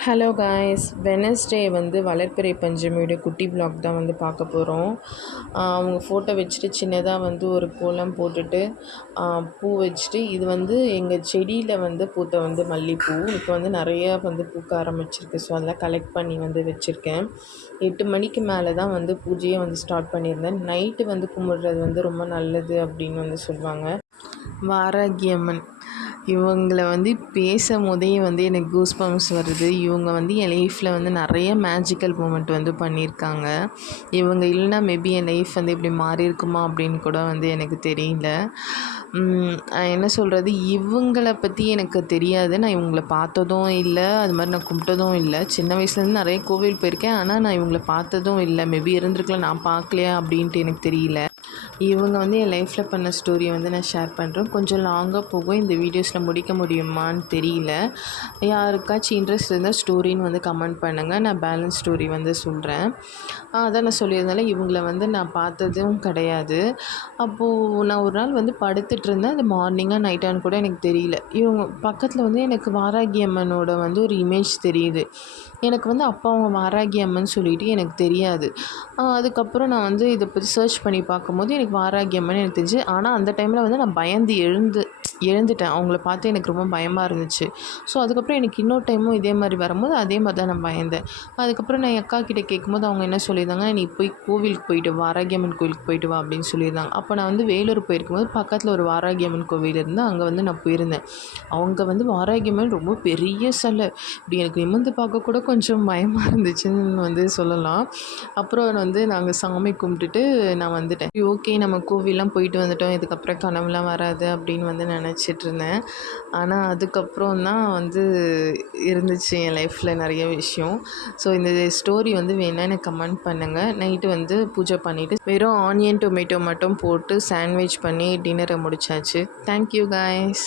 Hello guys, Wednesday வந்து வளர்பிறை பஞ்சமியோட குட்டி vlog தான் வந்து பார்க்க போகிறோம். அவங்க ஃபோட்டோ வச்சுட்டு சின்னதாக வந்து ஒரு கோலம் போட்டுட்டு பூ வச்சுட்டு, இது வந்து எங்கள் செடியில் வந்து பூத்த வந்து மல்லிகைப்பூ. இப்போ வந்து நிறையா வந்து பூக்க ஆரம்பிச்சிருக்கு. ஸோ அதெல்லாம் கலெக்ட் பண்ணி வந்து வச்சுருக்கேன். 8 மணிக்கு மேலே தான் வந்து பூஜையை வந்து ஸ்டார்ட் பண்ணியிருந்தேன். நைட்டு வந்து கும்பிடுறது வந்து ரொம்ப நல்லது அப்படின்னு வந்து சொல்லுவாங்க. வாராகி அம்மன் இவங்கள வந்து பேசும்போதே வந்து எனக்கு கூஸ் பம்ப்ஸ் வருது. இவங்க வந்து என் லைஃப்பில் வந்து நிறைய மேஜிக்கல் மூமெண்ட் வந்து பண்ணியிருக்காங்க. இவங்க இல்லைனா மேபி என் லைஃப் வந்து இப்படி மாறியிருக்குமா அப்படின்னு கூட வந்து எனக்கு தெரியல. என்ன சொல்கிறது, இவங்கள பற்றி எனக்கு தெரியாது. நான் இவங்கள பார்த்ததும் இல்லை, அது மாதிரி நான் கும்பிட்டதும் இல்லை. சின்ன வயசுலேருந்து நிறைய கோவில் போயிருக்கேன். ஆனால் நான் இவங்கள பார்த்ததும் இல்லை. மேபி இருந்திருக்கலாம், நான் பார்க்கலையா அப்படின்ட்டு எனக்கு தெரியல. இவங்க வந்து என் லைஃப்பில் பண்ண ஸ்டோரியை வந்து நான் ஷேர் பண்ணுறேன். கொஞ்சம் லாங்காக போகும், இந்த வீடியோஸில் முடிக்க முடியுமான்னு தெரியல. யாருக்காச்சும் இன்ட்ரெஸ்ட் இருந்தால் ஸ்டோரின்னு வந்து கமெண்ட் பண்ணுங்கள். நான் பேலன்ஸ் ஸ்டோரி வந்து சொல்கிறேன். அதான் நான் சொல்லியிருந்தால இவங்கள வந்து நான் பார்த்ததும் கிடையாது. அப்போது நான் ஒரு நாள் வந்து படுத்துட்ருந்தேன். அது மார்னிங்காக நைட்டான்னு கூட எனக்கு தெரியல. இவங்க பக்கத்தில் வந்து எனக்கு வாராகி அம்மனோட வந்து ஒரு இமேஜ் தெரியுது. எனக்கு வந்து அப்போ அவங்க வாராகி அம்மன் சொல்லிட்டு எனக்கு தெரியாது. அதுக்கப்புறம் நான் வந்து இதை பற்றி சர்ச் பண்ணி பார்க்கும்போது எனக்கு வாராகி அம்மன் எனக்கு தெரிஞ்சு. ஆனால் அந்த டைமில் வந்து நான் பயந்து எழுந்துட்டேன். அவங்கள பார்த்து எனக்கு ரொம்ப பயமாக இருந்துச்சு. ஸோ அதுக்கப்புறம் எனக்கு இன்னொரு டைமும் இதே மாதிரி வரும்போது அதே மாதிரி தான் நான் பயந்தேன். அதுக்கப்புறம் நான் என் அக்கா கிட்டே கேட்கும்போது அவங்க என்ன சொல்லியிருந்தாங்க, நீ போய் கோவிலுக்கு போயிட்டு வாராகி அம்மன் கோவிலுக்கு போயிட்டு வா அப்படின்னு சொல்லியிருந்தாங்க. அப்போ நான் வந்து வேலூர் போயிருக்கும்போது பக்கத்தில் ஒரு வாராகி அம்மன் கோவில் இருந்து அங்கே வந்து நான் போயிருந்தேன். அவங்க வந்து வாராகி அம்மன் ரொம்ப பெரிய சிலை. இப்படி எனக்கு நிமிர்ந்து பார்க்க கூட கொஞ்சம் பயமாக இருந்துச்சுன்னு வந்து சொல்லலாம். அப்புறம் வந்து நாங்கள் சாமி கும்பிட்டுட்டு நான் வந்துட்டேன். ஓகே, நம்ம கோவில்லாம் போயிட்டு வந்துட்டோம், இதுக்கப்புறம் கனவுலாம் வராது அப்படின்னு வந்து நினச்சிட்ருந்தேன். ஆனால் அதுக்கப்புறம் தான் வந்து இருந்துச்சு என் லைஃப்பில் நிறைய விஷயம். ஸோ இந்த ஸ்டோரி வந்து வேணால் எனக்கு கமெண்ட் பண்ணுங்கள். நைட்டு வந்து பூஜை பண்ணிவிட்டு வெறும் ஆனியன் டொமேட்டோ மட்டும் போட்டு சாண்ட்விச் பண்ணி டின்னரை முடிச்சாச்சு. Thank you guys.